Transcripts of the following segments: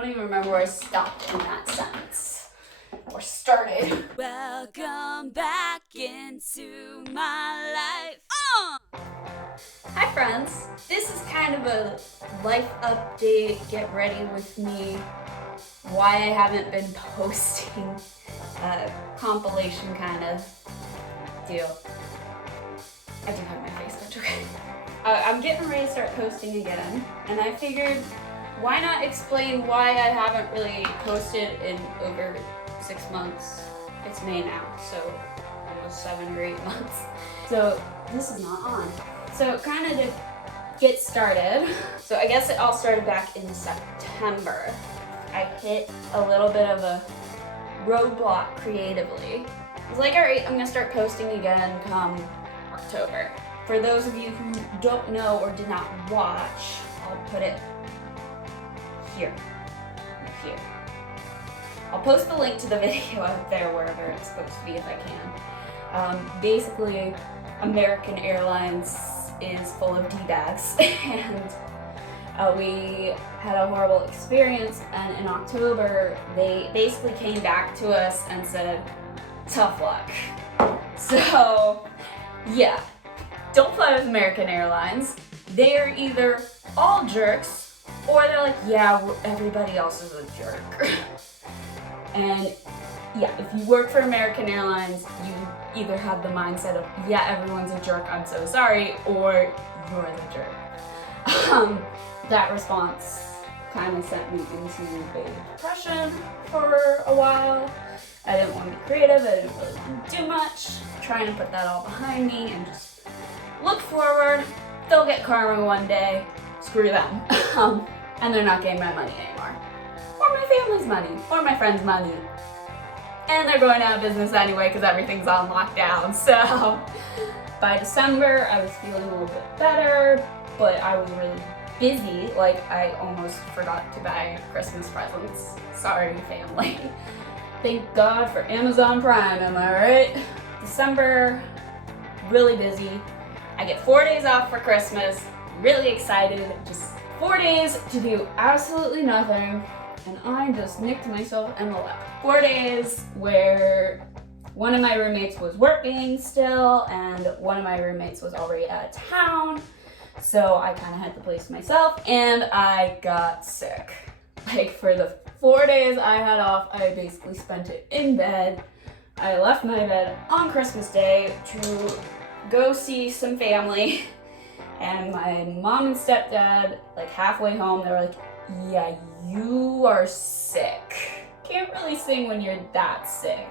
don't even remember where I stopped in that sentence. Or started. Welcome back into my life. Hi friends. This is kind of a life update, get ready with me, why I haven't been posting, a compilation kind of deal. I do have my face, but okay. I'm getting ready to start posting again, and I figured why not explain why I haven't really posted in over 6 months. It's May now, so almost 7 or 8 months. So this is not on. So kind of to get started, so I guess it all started back in September. I hit a little bit of a roadblock creatively. I was like, all right, I'm gonna start posting again come October. For those of you who don't know or did not watch, I'll put it here. I'll post the link to the video out there wherever it's supposed to be if I can. Basically, American Airlines is full of D-bags and we had a horrible experience, and in October they basically came back to us and said, tough luck. So yeah, don't fly with American Airlines. They're either all jerks or they're like, yeah, everybody else is a jerk. And yeah, if you work for American Airlines, you either have the mindset of, yeah, everyone's a jerk, I'm so sorry, or you're the jerk. That response kind of sent me into a depression for a while. I didn't want to be creative, I didn't really want to do much. Trying to put that all behind me and just look forward. They'll get karma one day, screw them. And they're not getting my money anymore. Or my family's money, or my friend's money. And they're going out of business anyway because everything's on lockdown. So by December, I was feeling a little bit better, but I was really busy. Like, I almost forgot to buy Christmas presents. Sorry, family. Thank God for Amazon Prime, am I right? December, really busy. I get 4 days off for Christmas, really excited. Just 4 days to do absolutely nothing. And I just nicked myself in the lap. 4 days where one of my roommates was working still and one of my roommates was already out of town. So I kind of had the place to myself and I got sick. Like, for the 4 days I had off, I basically spent it in bed. I left my bed on Christmas Day to go see some family. And my mom and stepdad, like halfway home, they were like, yeah, you are sick. Can't really sing when you're that sick.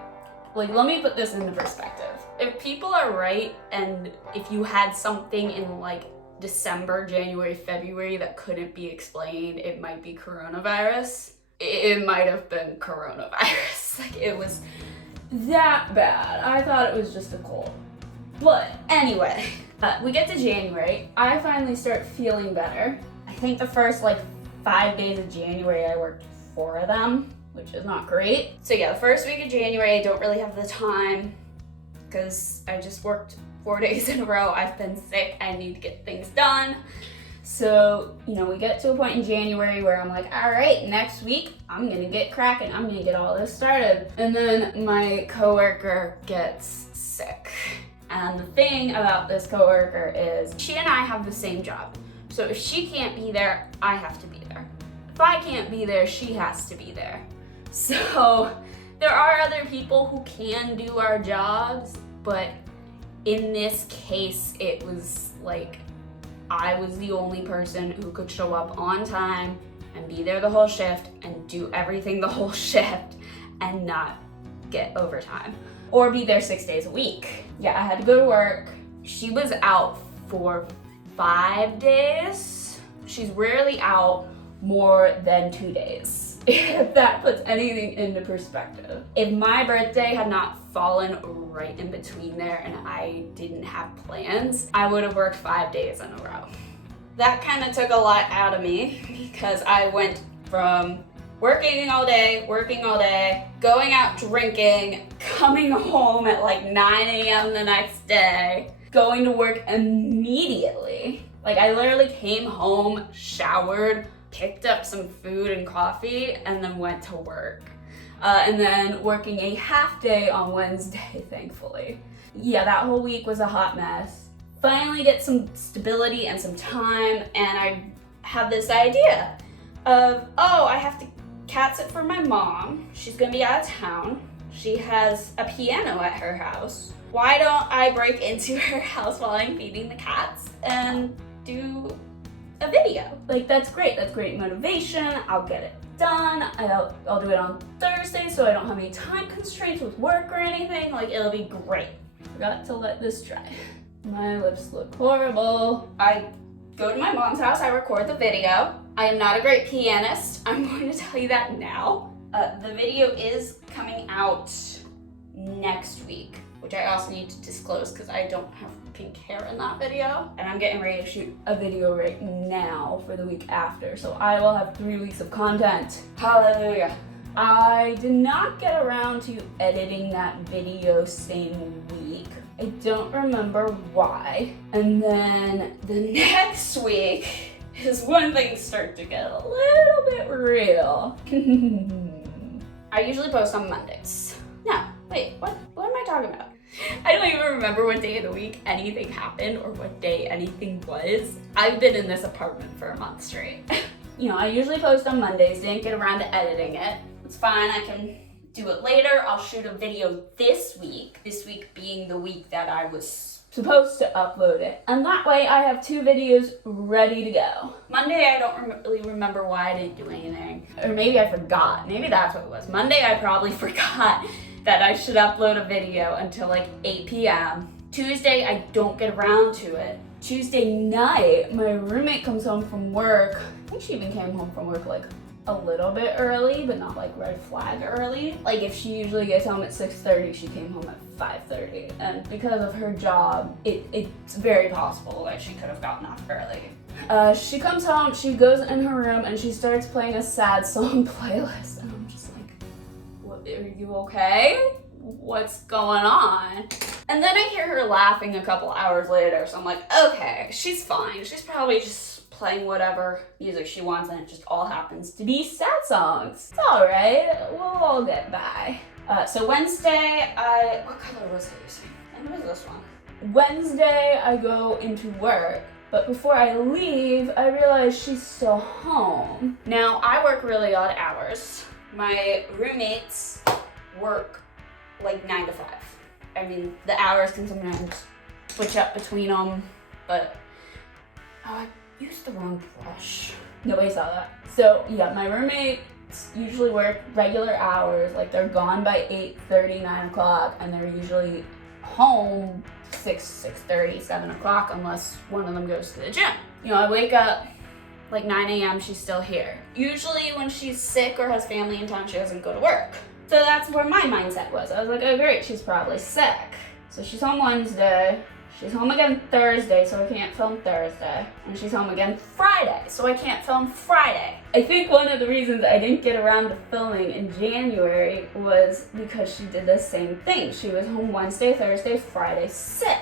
Like, let me put this into perspective. If people are right, and if you had something in like December, January, February that couldn't be explained, it might be coronavirus. It might have been coronavirus. Like, it was that bad. I thought it was just a cold. But anyway, we get to January. I finally start feeling better. I think the first 5 days of January I worked 4 of them, which is not great. So yeah, the first week of January I don't really have the time because I just worked 4 days in a row. I've been sick, I need to get things done. So, we get to a point in January where I'm like, all right, next week I'm gonna get cracking, I'm gonna get all this started. And then my coworker gets sick. And the thing about this coworker is she and I have the same job. So if she can't be there, I have to be there. If I can't be there, she has to be there. So there are other people who can do our jobs, but in this case, it was like I was the only person who could show up on time and be there the whole shift and do everything the whole shift and not get overtime or be there 6 days a week. Yeah, I had to go to work. She was out for 5 days. She's rarely out more than 2 days, if that puts anything into perspective. If my birthday had not fallen right in between there and I didn't have plans, I would have worked 5 days in a row. That kind of took a lot out of me because I went from working all day, going out drinking, coming home at 9 a.m. the next day, going to work immediately. I literally came home, showered, picked up some food and coffee, and then went to work. And then working a half day on Wednesday, thankfully. Yeah, that whole week was a hot mess. Finally get some stability and some time, and I had this idea of, I have to cat sit for my mom. She's gonna be out of town. She has a piano at her house. Why don't I break into her house while I'm feeding the cats and do a video? Like, that's great motivation. I'll get it done. I'll do it on Thursday so I don't have any time constraints with work or anything. Like, it'll be great. Forgot to let this dry. My lips look horrible. I go to my mom's house, I record the video. I am not a great pianist. I'm going to tell you that now. The video is coming out next week, which I also need to disclose because I don't have pink hair in that video. And I'm getting ready to shoot a video right now for the week after. So I will have 3 weeks of content. Hallelujah. I did not get around to editing that video same week. I don't remember why. And then the next week is when things start to get a little bit real. I usually post on Mondays. No, wait, what am I talking about? I don't even remember what day of the week anything happened or what day anything was. I've been in this apartment for a month straight. I usually post on Mondays, didn't get around to editing it. It's fine, I can do it later. I'll shoot a video this week being the week that I was supposed to upload it. And that way I have 2 videos ready to go. Monday, I don't really remember why I didn't do anything. Or maybe I forgot. Maybe that's what it was. Monday, I probably forgot that I should upload a video until like 8 p.m. Tuesday, I don't get around to it. Tuesday night, my roommate comes home from work. I think she even came home from work like a little bit early, but not like red flag early. Like if she usually gets home at 6:30, she came home at 5:30. And because of her job, it's very possible that she could have gotten off early. She comes home, she goes in her room, and she starts playing a sad song playlist. And I'm just like, what, are you okay? What's going on? And then I hear her laughing a couple hours later, so I'm like, okay, she's fine. She's probably just playing whatever music she wants, and it just all happens to be sad songs. It's all right. We'll all get by. So Wednesday, what color was I using? And what was this one? Wednesday, I go into work, but before I leave, I realize she's still home. Now, I work really odd hours. My roommates work like 9 to 5. I mean, the hours can sometimes switch up between them, but I used the wrong brush. Nobody saw that. So yeah, my roommates usually work regular hours, like they're gone by 8:30, 9 o'clock, and they're usually home 6:30, 7 o'clock, unless one of them goes to the gym. I wake up like 9 a.m., she's still here. Usually when she's sick or has family in town, she doesn't go to work. So that's where my mindset was. I was like, oh great, she's probably sick. So she's home Wednesday. She's home again Thursday, so I can't film Thursday. And she's home again Friday, so I can't film Friday. I think one of the reasons I didn't get around to filming in January was because she did the same thing. She was home Wednesday, Thursday, Friday, sick.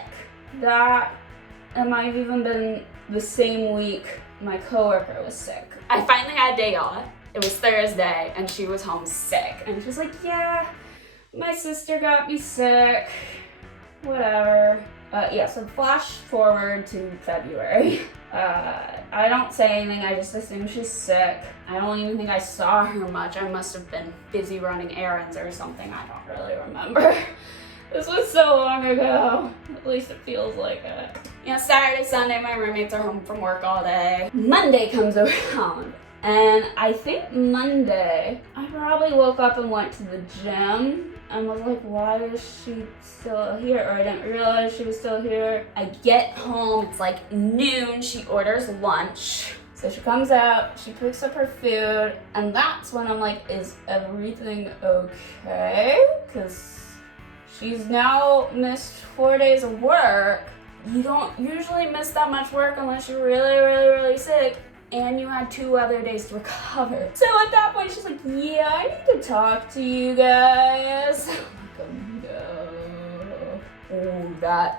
That might have even been the same week my coworker was sick. I finally had a day off. It was Thursday, and she was home sick. And she was like, yeah, my sister got me sick. Whatever. So flash forward to February. I don't say anything, I just assume she's sick. I don't even think I saw her much. I must have been busy running errands or something. I don't really remember. This was so long ago. At least it feels like it. Saturday, Sunday, my roommates are home from work all day. Monday comes around. And I think Monday, I probably woke up and went to the gym and was like, why is she still here? Or I didn't realize she was still here. I get home, it's like noon, she orders lunch. So she comes out, she picks up her food, and that's when I'm like, is everything okay? Because she's now missed 4 days of work. You don't usually miss that much work unless you're really, really, really sick. And you had 2 other days to recover. So at that point, she's like, yeah, I need to talk to you guys. I'm like, oh no.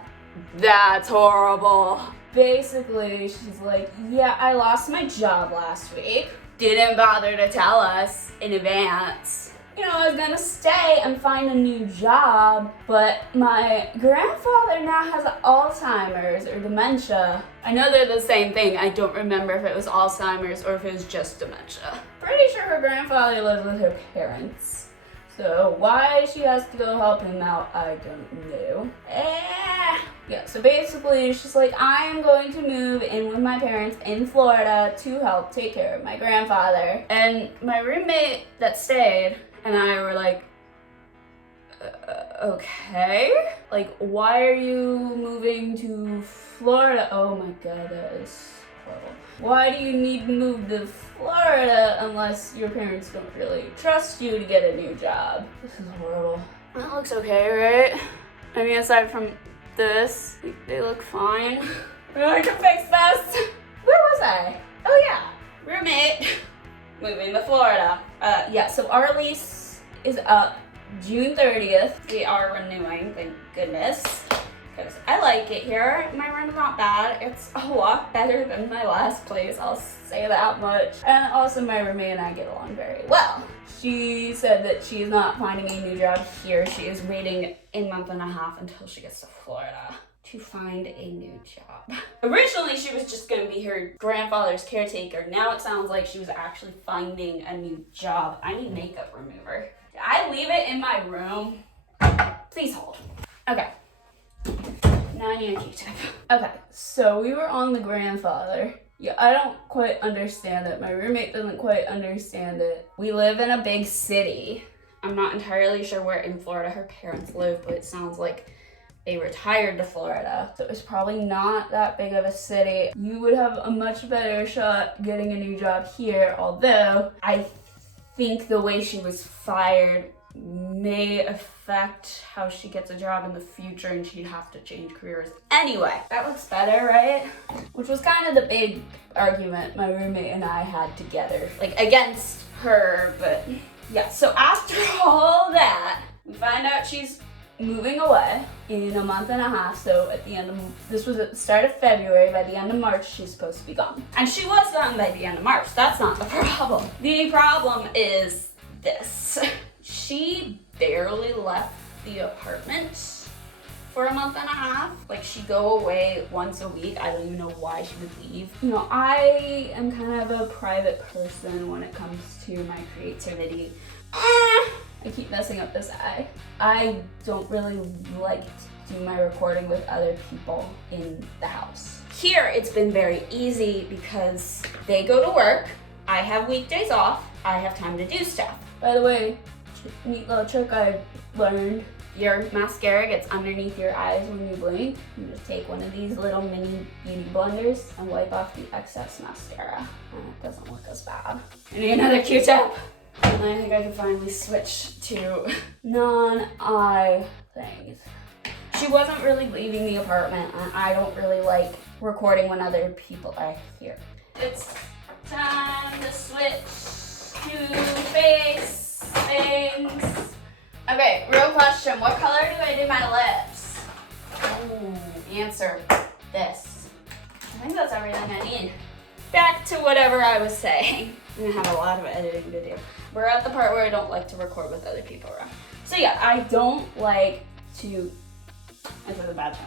That's horrible. Basically, she's like, yeah, I lost my job last week. didn't bother to tell us in advance. You know, I was gonna stay and find a new job, but my grandfather now has Alzheimer's or dementia. I know they're the same thing. I don't remember if it was Alzheimer's or if it was just dementia. Pretty sure her grandfather lives with her parents. So why she has to go help him out, I don't know. Yeah, so basically she's like, I am going to move in with my parents in Florida to help take care of my grandfather. And my roommate that stayed and I were like, okay. Like, why are you moving to Florida? Oh my god, that is horrible. Why do you need to move to Florida unless your parents don't really trust you to get a new job? This is horrible. That looks okay, right? I mean, aside from this, they look fine. We're going to fix this. Where was I? Oh yeah, roommate moving to Florida. Yeah, so our lease is up June 30th. We are renewing, thank goodness. Because I like it here. My room's not bad. It's a lot better than my last place, I'll say that much. And also my roommate and I get along very well. She said that she's not finding a new job here. She is waiting a month and a half until she gets to Florida to find a new job. Originally, she was just gonna be her grandfather's caretaker. Now it sounds like she was actually finding a new job. I need makeup remover. Did I leave it in my room? Please hold. Okay. Now I need a Q-tip. Okay, so we were on the grandfather. Yeah, I don't quite understand it. My roommate doesn't quite understand it. We live in a big city. I'm not entirely sure where in Florida her parents live, but it sounds like they retired to Florida. So it's probably not that big of a city. You would have a much better shot getting a new job here, although I think the way she was fired may affect how she gets a job in the future and she'd have to change careers. Anyway, that looks better, right? Which was kind of the big argument my roommate and I had together, like against her, but yeah. So after all that, we find out she's moving away in a month and a half. So at the end of, this was at the start of February, by the end of March, she's supposed to be gone. And she was gone by the end of March. That's not the problem. The problem is this. She barely left the apartment for a month and a half. Like, she'd go away once a week. I don't even know why she would leave. You know, I am kind of a private person when it comes to my creativity. I keep messing up this eye. I don't really like to do my recording with other people in the house. Here, it's been very easy because they go to work, I have weekdays off, I have time to do stuff. By the way, neat little trick I learned. Your mascara gets underneath your eyes when you blink. You just take one of these little mini beauty blenders and wipe off the excess mascara. And it doesn't look as bad. I need another Q-tip. And I think I can finally switch to non-eye things. She wasn't really leaving the apartment, and I don't really like recording when other people are here. It's time to switch to face things. Okay, real question. What color do I do my lips? Ooh, answer this. I think that's everything I need. Back to whatever I was saying. I'm gonna have a lot of editing to do. We're at the part where I don't like to record with other people around. So yeah, I don't like to, this is a bad time.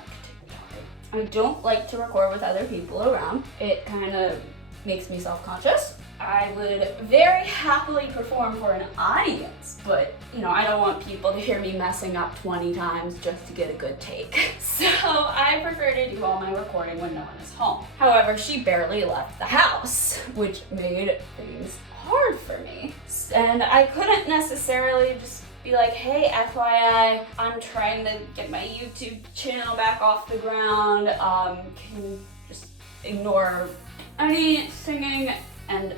I don't like to record with other people around. It kind of makes me self-conscious. I would very happily perform for an audience, but you know, I don't want people to hear me messing up 20 times just to get a good take. So I prefer to do all my recording when no one is home. However, she barely left the house, which made things hard for me. And I couldn't necessarily just be like, hey, FYI, I'm trying to get my YouTube channel back off the ground. Can you just ignore any singing and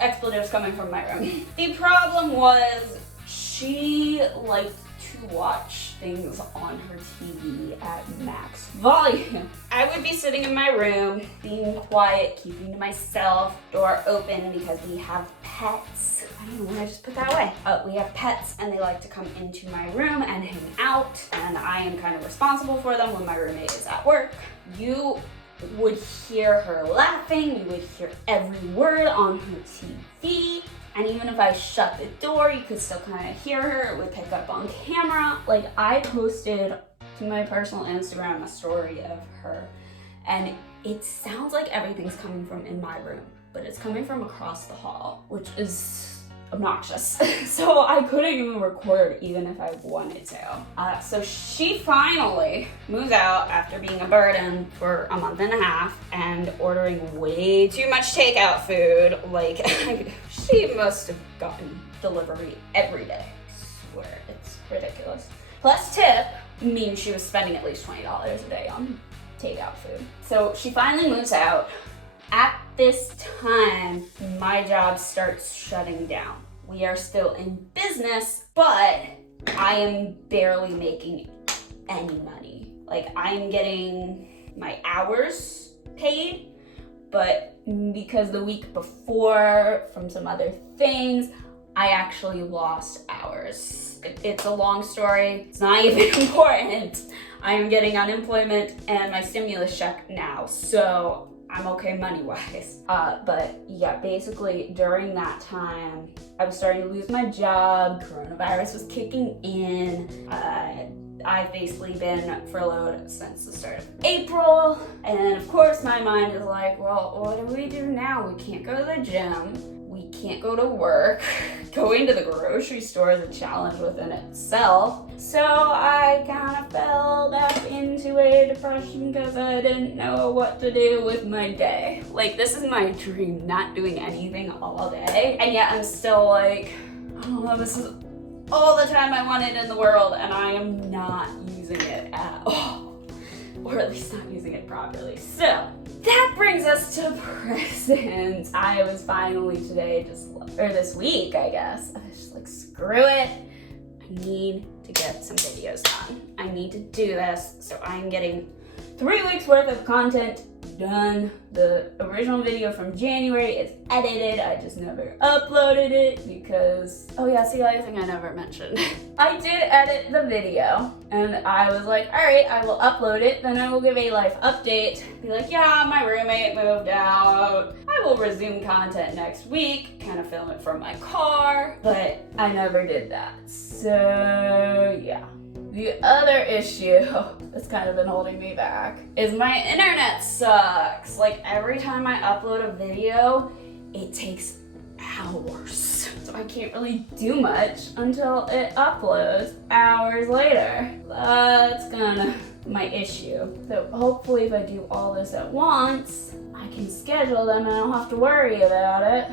expletives coming from my room. The problem was she liked to watch things on her TV at max volume. I would be sitting in my room, being quiet, keeping to myself, door open because we have pets. I don't know why I just put that away. We have pets and they like to come into my room and hang out, and I am kind of responsible for them when my roommate is at work. You would hear her laughing, we would hear every word on her TV. And even if I shut the door, you could still kind of hear her. It would pick up on camera. Like, I posted to my personal Instagram a story of her, and it sounds like everything's coming from in my room, but it's coming from across the hall, which is obnoxious. So I couldn't even record even if I wanted to. So she finally moves out after being a burden for a month and a half and ordering way too much takeout food. Like, she must have gotten delivery every day. I swear, it's ridiculous. Plus tip means she was spending at least $20 a day on takeout food. So she finally moves out. At this time, my job starts shutting down. We are still in business, but I am barely making any money. Like, I'm getting my hours paid, but because the week before, from some other things, I actually lost hours. It's a long story. It's not even important. I am getting unemployment and my stimulus check now, so I'm okay money-wise. But yeah, basically during that time, I was starting to lose my job, coronavirus was kicking in. I've basically been furloughed since the start of April. And of course my mind is like, well, what do we do now? We can't go to the gym. We can't go to work. Going to the grocery store is a challenge within itself. So I kind of fell back into a depression because I didn't know what to do with my day. Like, this is my dream, not doing anything all day. And yet I'm still like, oh, this is all the time I wanted in the world and I am not using it at all. Or at least not using it properly. So that brings us to presents. I was finally this week, I guess. I was just like, screw it. I need to get some videos done. I need to do this. So I'm getting 3 weeks worth of content done. The original video from January is edited. I just never uploaded it because, oh yeah, see, the other thing I never mentioned. I did edit the video and I was like, all right, I will upload it. Then I will give a life update. Be like, yeah, my roommate moved out. I will resume content next week, kind of film it from my car, but I never did that. So yeah. The other issue that's kind of been holding me back is my internet sucks. Like, every time I upload a video, it takes hours. So I can't really do much until it uploads hours later. That's kind of my issue. So hopefully if I do all this at once, I can schedule them and I don't have to worry about it.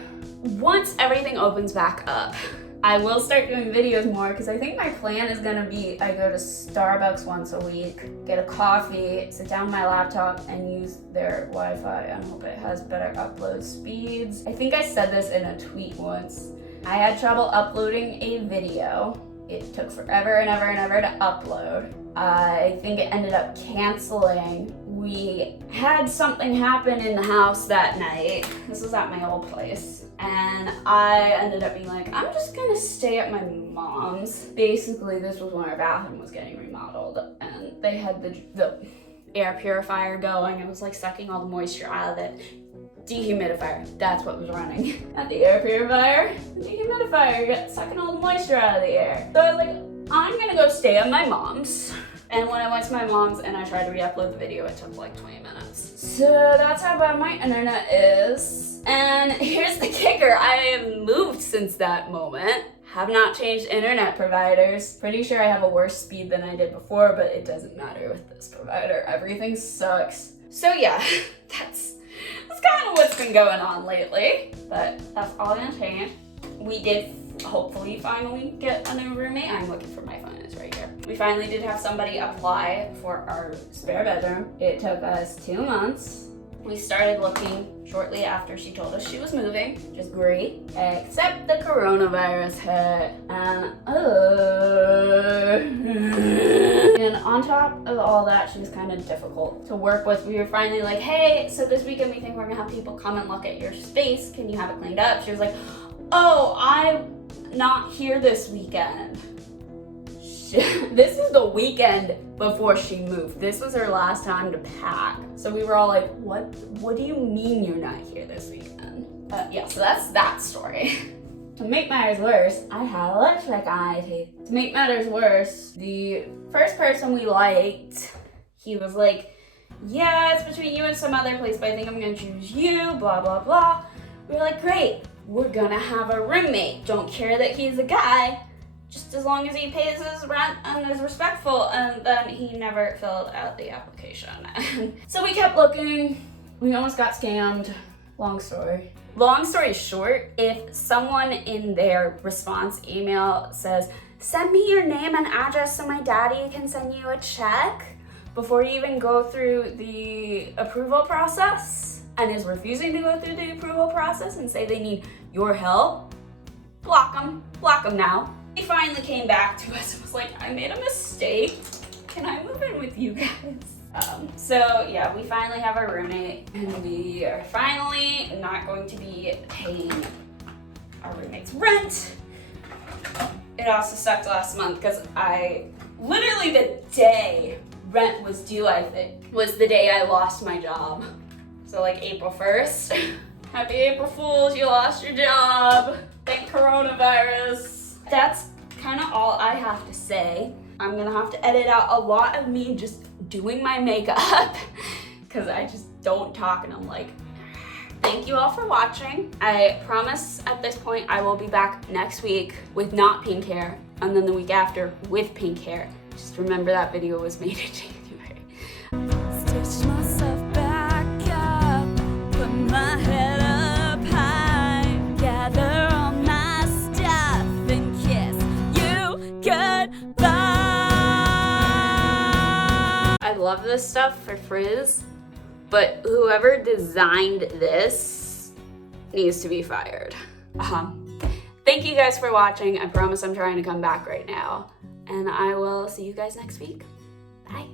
Once everything opens back up, I will start doing videos more because I think my plan is gonna be I go to Starbucks once a week, get a coffee, sit down my laptop and use their Wi-Fi and hope it has better upload speeds. I think I said this in a tweet once. I had trouble uploading a video. It took forever and ever and ever to upload. I think it ended up canceling. We had something happen in the house that night. This was at my old place. And I ended up being like, I'm just gonna stay at my mom's. Basically, this was when our bathroom was getting remodeled and they had the air purifier going. It was like sucking all the moisture out of it. Dehumidifier, that's what was running. Not the air purifier, the dehumidifier got sucking all the moisture out of the air. So I was like, I'm gonna go stay at my mom's. And when I went to my mom's and I tried to re-upload the video, it took like 20 minutes. So that's how bad my internet is. And here's the kicker, I have moved since that moment. Have not changed internet providers. Pretty sure I have a worse speed than I did before, but it doesn't matter with this provider. Everything sucks. So yeah, that's kind of what's been going on lately. But that's all gonna change. We did hopefully finally get a new roommate. I'm looking for my phone, it's right here. We finally did have somebody apply for our spare bedroom. It took us 2 months. We started looking shortly after she told us she was moving, which is great, except the coronavirus hit. And on top of all that, she was kind of difficult to work with. We were finally like, hey, so this weekend we think we're gonna have people come and look at your space. Can you have it cleaned up? She was like, oh, I'm not here this weekend. This was the weekend before she moved. This was her last time to pack. So we were all like, what do you mean you're not here this weekend? Yeah, so that's that story. To make matters worse, I had electric anxiety. To make matters worse, the first person we liked, he was like, yeah, it's between you and some other place, but I think I'm gonna choose you, blah, blah, blah. We were like, great, we're gonna have a roommate. Don't care that he's a guy, just as long as he pays his rent and is respectful. And then he never filled out the application. So we kept looking, we almost got scammed. Long story. Long story short, if someone in their response email says, send me your name and address so my daddy can send you a check before you even go through the approval process, and is refusing to go through the approval process and say they need your help, block them now. He finally came back to us and was like, I made a mistake. Can I move in with you guys? So yeah, we finally have our roommate, and we are finally not going to be paying our roommate's rent. It also sucked last month because literally the day rent was due, I think, was the day I lost my job. So like April 1st. Happy April Fools, you lost your job. Thank coronavirus. That's kind of all I have to say. I'm gonna have to edit out a lot of me just doing my makeup because I just don't talk and I'm like, thank you all for watching. I promise at this point I will be back next week with not pink hair, and then the week after with pink hair. Just remember that video was made in January. Stitch myself back up, put my head up high, gather all my stuff and kiss you goodbye. I love this stuff for Frizz, but whoever designed this needs to be fired. Thank you guys for watching. I promise I'm trying to come back right now, and I will see you guys next week. Bye.